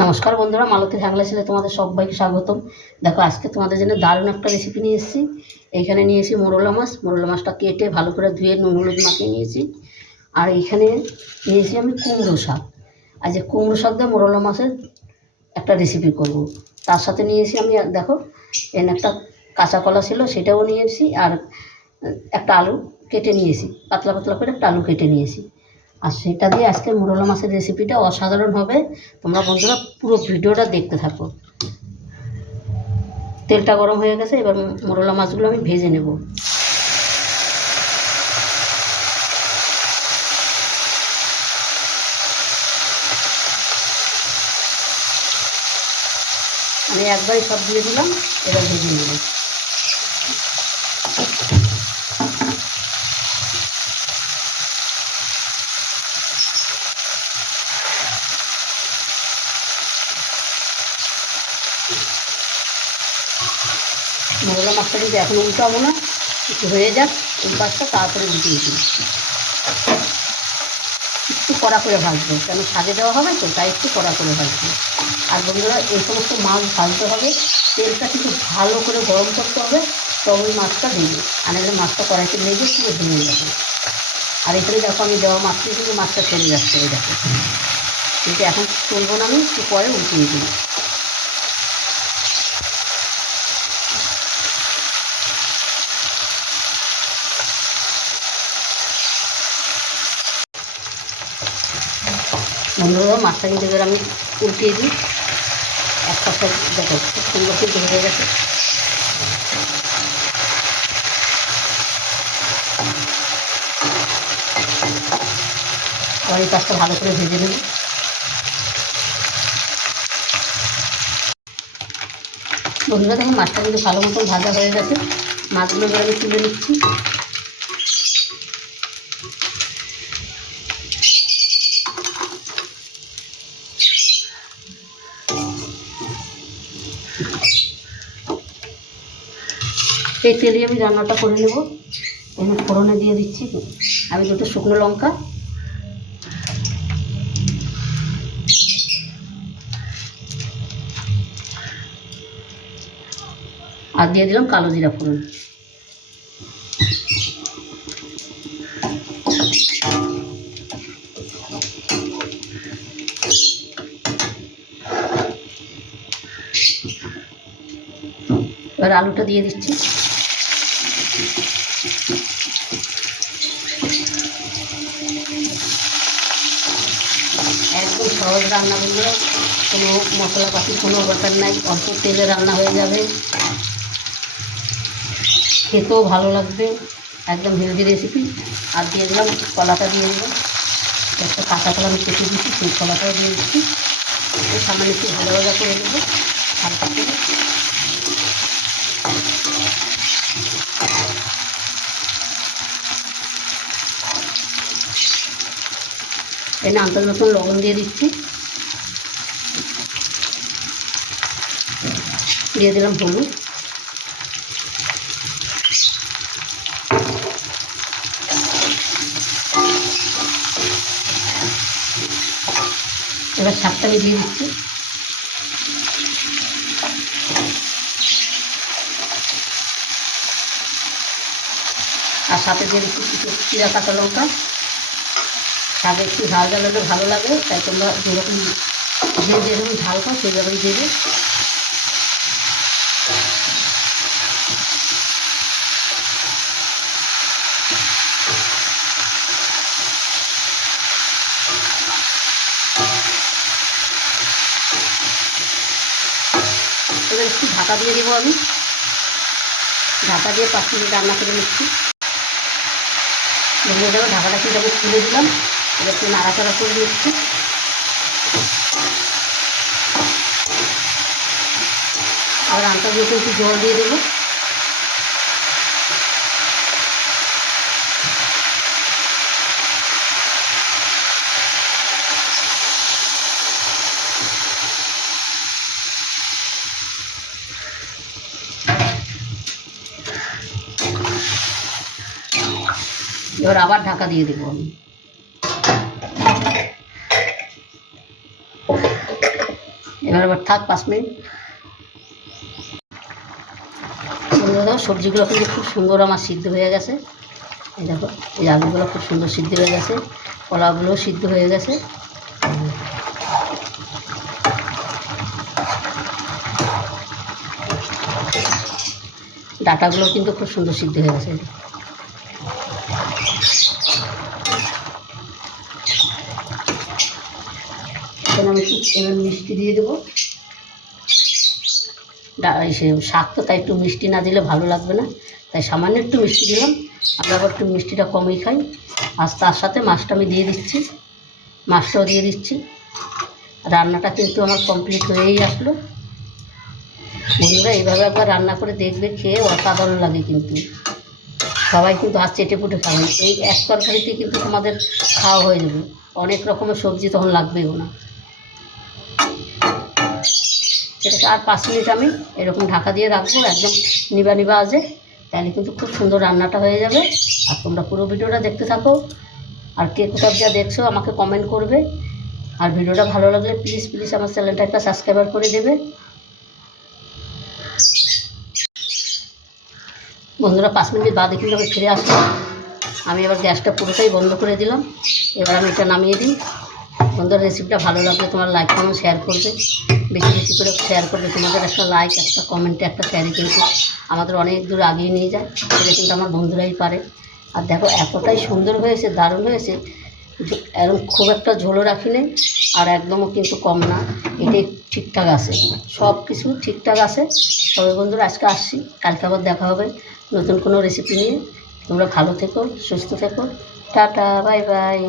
নমস্কার বন্ধুরা, মালতী হ্যাংলা ছেলে তোমাদের সবাইকে স্বাগতম। দেখো, আজকে তোমাদের জন্য দারুণ একটা রেসিপি নিয়ে এসেছি। এইখানে নিয়েছি মোরলা মাছ। মোরলা মাছটা কেটে ভালো করে ধুয়ে নুন হলুদ মাখিয়ে নিয়েছি। আর এইখানে নিয়েছি আমি কুমড়ো শাক। আজ কুমড়ো শাক দিয়ে মোরলা মাছের একটা রেসিপি করব। তার সাথে নিয়েছি আমি, দেখো, এখানে একটা কাঁচা কলা ছিল, সেটাও নিয়েছি। আর একটা আলু কেটে নিয়েছি, পাতলা পাতলা করে একটা আলু কেটে নিয়েছি। আর সেটা দিয়ে আজকে মোরলা মাছের রেসিপিটা অসাধারণ হবে। তোমরা বন্ধুরা পুরো ভিডিওটা দেখতে থাকো। তেলটা গরম হয়ে গেছে, এবার মোরলা মাছগুলো আমি ভেজে নেব। আমি একবারই সব দিয়ে দিলাম, এবার ভেজে নেব। মোরলা মাছটা কিন্তু এখন উল্টাবো না, একটু হয়ে যাক এই পাশটা, তাড়াতাড়ি উল্টিয়ে দিই। একটু কড়া করে ভাজবো, কেন সাজে দেওয়া হবে তো, তাই একটু কড়া করে ভাজবো। আর বন্ধুরা, এই সমস্ত মাছ ভাজতে হবে, তেলটা কিন্তু ভালো করে গরম করতে হবে, তবে মাছটা দেবে। আর নাহলে মাছটা কড়াইতে লেগে পুরো ভেঙে যাবে। আর এখানে দেখো, আমি দেওয়া মাছটা কিন্তু মাছটা চলে যাচ্ছে, এই দেখো। কিন্তু এখন তুলবো না, আমি একটু পরে উঠিয়ে দিই। বন্ধুরা, মাছটা কিন্তু এবার আমি উল্টিয়ে দিই। এক পাশে দেখো খুব সুন্দর কিন্তু হয়ে গেছে। আর এই পাশটা ভালো করে ভেজে নেব। বন্ধুরা দেখুন, মাছটা কিন্তু ভালো মতন ভাজা হয়ে গেছে। মাছগুলো এবার আমি তুলে নিচ্ছি। এই তেলে আমি রান্নাটা করে নেব। এখানে ফোড়নে দিয়ে দিচ্ছি আমি দুটো শুকনো লঙ্কা, আর দিয়ে দিলাম কালো জিরা ফোড়ন। এবার আলুটা দিয়ে দিচ্ছি। একদম সহজ রান্না, বন্ধুরা, কোনো মশলাপাতি কোনো ব্যাপার নাই, অল্প তেলে রান্না হয়ে যাবে, খেতেও ভালো লাগবে, একদম হেলদি রেসিপি। আর দিয়ে দিলাম কলাটা, দিয়ে দিলাম একটা কাঁচা কলা আমি কেটে দিচ্ছি, সেই কলাটাও দিয়ে দিচ্ছি। সামান্য একটু ভাজা ভাজা করে দেবো হালকা করে। এখানে আন্দাজ মতন লবণ দিয়ে দিচ্ছি, দিয়ে দিলাম হলুদ, এবার শাকটা আমি দিয়ে দিচ্ছি। আর সাথে দিয়ে দিচ্ছি কিছু চিরা কাঁচা লঙ্কা। শাকে একটু ঝাল ঝাল হলে ভালো লাগে, তাই তোমরা যেরকম যেরকম ঝাল খাও সেইভাবেই দেবে। এবার একটু ঢাকা দিয়ে দেবো আমি। ঢাকা দিয়ে 5 মিনিট রান্না করে নিচ্ছি। ভেঙে দেবো, ঢাকাটা কিন্তু আমি খুলে দিলাম। এবার একটু নাড়াচাড়া করে নিচ্ছি। আর আন্দাজ মতো একটু জল দিয়ে দেবো। এবার আবার ঢাকা দিয়ে দেবো আমি। এবার আবার থাক 5 মিনিট। বন্ধুরা সবজিগুলো কিন্তু খুব সুন্দর আমার সিদ্ধ হয়ে গেছে। এই দেখো এই আলুগুলো খুব সুন্দর সিদ্ধ হয়ে গেছে, কলাগুলোও সিদ্ধ হয়ে গেছে। ডাটাগুলো কিন্তু খুব সুন্দর সিদ্ধ হয়ে গেছে। এখানে আমি এবার মিষ্টি দিয়ে দেবো। শাক তো তাই একটু মিষ্টি না দিলে ভালো লাগবে না, তাই সামান্য একটু মিষ্টি দিলাম। আমরা আবার একটু মিষ্টিটা কমই খাই। আর তার সাথে মাছটা আমি দিয়ে দিচ্ছি, মাছটাও দিয়ে দিচ্ছি। রান্নাটা কিন্তু আমার কমপ্লিট হয়েই আসলো। বন্ধুরা এইভাবে একবার রান্না করে দেখবে, খেয়ে অসাধারণ লাগে কিন্তু। সবাই কিন্তু হাত চেটে পুটে খাবে। এই এক তরকারিতে কিন্তু তোমাদের খাওয়া হয়ে যাবে, অনেক রকমের সবজি তখন লাগবেও না। সেটাকে আর 5 মিনিট আমি এরকম ঢাকা দিয়ে রাখবো, একদম নিবা নিবা আজে, তাহলে কিন্তু খুব সুন্দর রান্নাটা হয়ে যাবে। আর তোমরা পুরো ভিডিওটা দেখতে থাকো। আর কে কোথাও যা দেখছো আমাকে কমেন্ট করবে। আর ভিডিওটা ভালো লাগলে প্লিজ প্লিজ আমার চ্যানেলটা একটা সাবস্ক্রাইবার করে দেবে। বন্ধুরা 5 মিনিট বাদে কিন্তু আমি ফিরে আসলাম। আমি এবার গ্যাসটা পুরোটাই বন্ধ করে দিলাম। এবার আমি এটা নামিয়ে দিই। বন্ধুরা রেসিপিটা ভালো লাগলে তোমার লাইক কমেন্ট শেয়ার করবে, বেশি বেশি করে শেয়ার করবে। তোমাদের একটা লাইক, একটা কমেন্টে, একটা শেয়ারে কিন্তু আমাদের অনেক দূর আগিয়ে নিয়ে যায়। সেটা কিন্তু আমার বন্ধুরাই পারে। আর দেখো এতটাই সুন্দর হয়েছে, দারুণ হয়েছে। এরকম খুব একটা ঝোলও রাখি নেই, আর একদমও কিন্তু কম না। এটাই ঠিকঠাক আছে, সব কিছু ঠিকঠাক আছে। তবে বন্ধুরা আজকে আসছি, কালকে আবার দেখা হবে নতুন কোনো রেসিপি নিয়ে। তোমরা ভালো থেকো, সুস্থ থেকো। Tata, bye bye.